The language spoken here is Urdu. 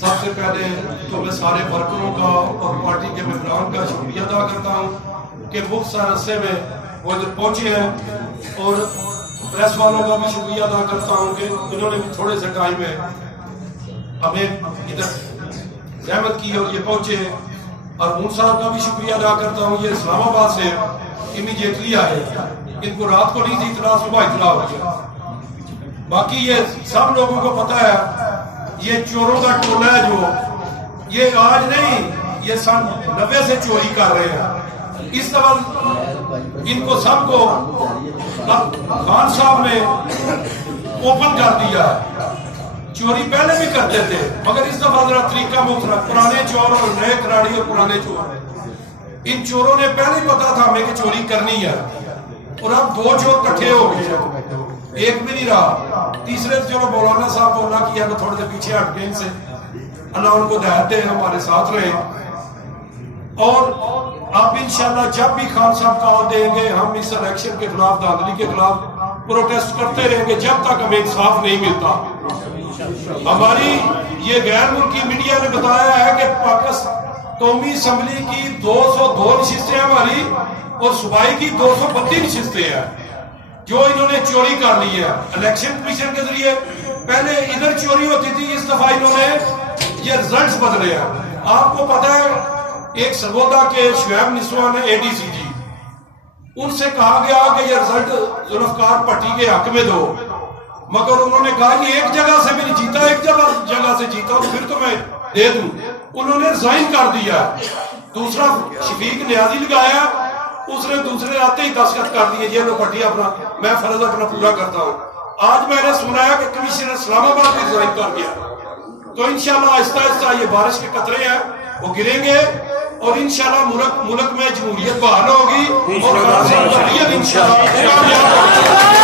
سب سے پہلے تو میں سارے ورکروں کا اور پارٹی کے ممبران کا شکریہ ادا کرتا ہوں کہ مختصر عرصے میں وہ ادھر پہنچے ہیں، اور پریس والوں کا بھی شکریہ ادا کرتا ہوں کہ انہوں نے بھی تھوڑے سے ٹائم میں ہمیں ادھر زحمت کی اور یہ پہنچے، اور ان صاحب کا بھی شکریہ ادا کرتا ہوں، یہ اسلام آباد سے امیڈیٹلی آئے، ان کو رات کو نہیں تھی اطلاع، صبح اطلاع ہو گیا۔ باقی یہ سب لوگوں کو پتہ ہے یہ چوروں کا ٹولہ ہے جو یہ آج نہیں، یہ سن 90 سے چوری کر رہے ہیں۔ اس طرح ان کو سب کو خان صاحب نے اوپن کر دیا ہے۔ چوری پہلے بھی کرتے تھے مگر اس دفعہ ذرا طریقہ مختلف، پرانے چور اور نئے کراڑی اور پرانے چور، ان چوروں نے پہلے ہی پتا تھا ہمیں کہ چوری کرنی ہے، اور اب دو چور کٹھے ہو گئے، ایک بھی نہیں رہا، تیسرے چلو مولانا صاحب کو اللہ کیا کہ تھوڑے سے پیچھے ہٹ گئے ان سے، اللہ ان کو ہدایت دے، ہمارے ساتھ رہے، اور آپ انشاءاللہ جب بھی خان صاحب کال دیں گے ہم اس الیکشن کے خلاف، دھاندلی کے خلاف پروٹیسٹ کرتے رہیں گے جب تک ہمیں انصاف نہیں ملتا۔ ہماری یہ غیر ملکی میڈیا نے بتایا ہے کہ پاکستان قومی اسمبلی کی 202 نشستیں ہماری اور صوبائی کی 232 نشستیں ہیں جو انہوں نے چوری کر لی ہے الیکشن کمیشن کے ذریعے۔ پہلے ادھر چوری ہوتی تھی، اس دفعہ انہوں نے یہ رزلٹس بدلے ہیں۔ آپ کو پتا ہے ایک سرگودا کے شعیب نسواں نے اے ڈی سی جی، ان سے کہا گیا کہ یہ رزلٹ ذوالفقار بھٹی کے حق میں دو، مگر انہوں نے کہا کہ ایک جگہ سے بھی نہیں جیتا، ایک جگہ سے جیتا تو پھر تو میں دے دوں۔ انہوں نے ریزائن کر دیا، دوسرا شفیق نیازی لگایا، اس نے دوسرے آتے ہی دستخط کر دیے، یہ لو بھٹی اپنا، میں فرض اپنا پورا کرتا ہوں۔ آج میں نے سنا ہے کہ کمشنر اسلام آباد بھی ریزائن کر دیا، تو انشاءاللہ آہستہ آہستہ یہ بارش کے قطرے ہیں وہ گریں گے، اور انشاءاللہ ملک میں جمہوریت بحال ہوگی اور انشاءاللہ کامیاب ہوگی۔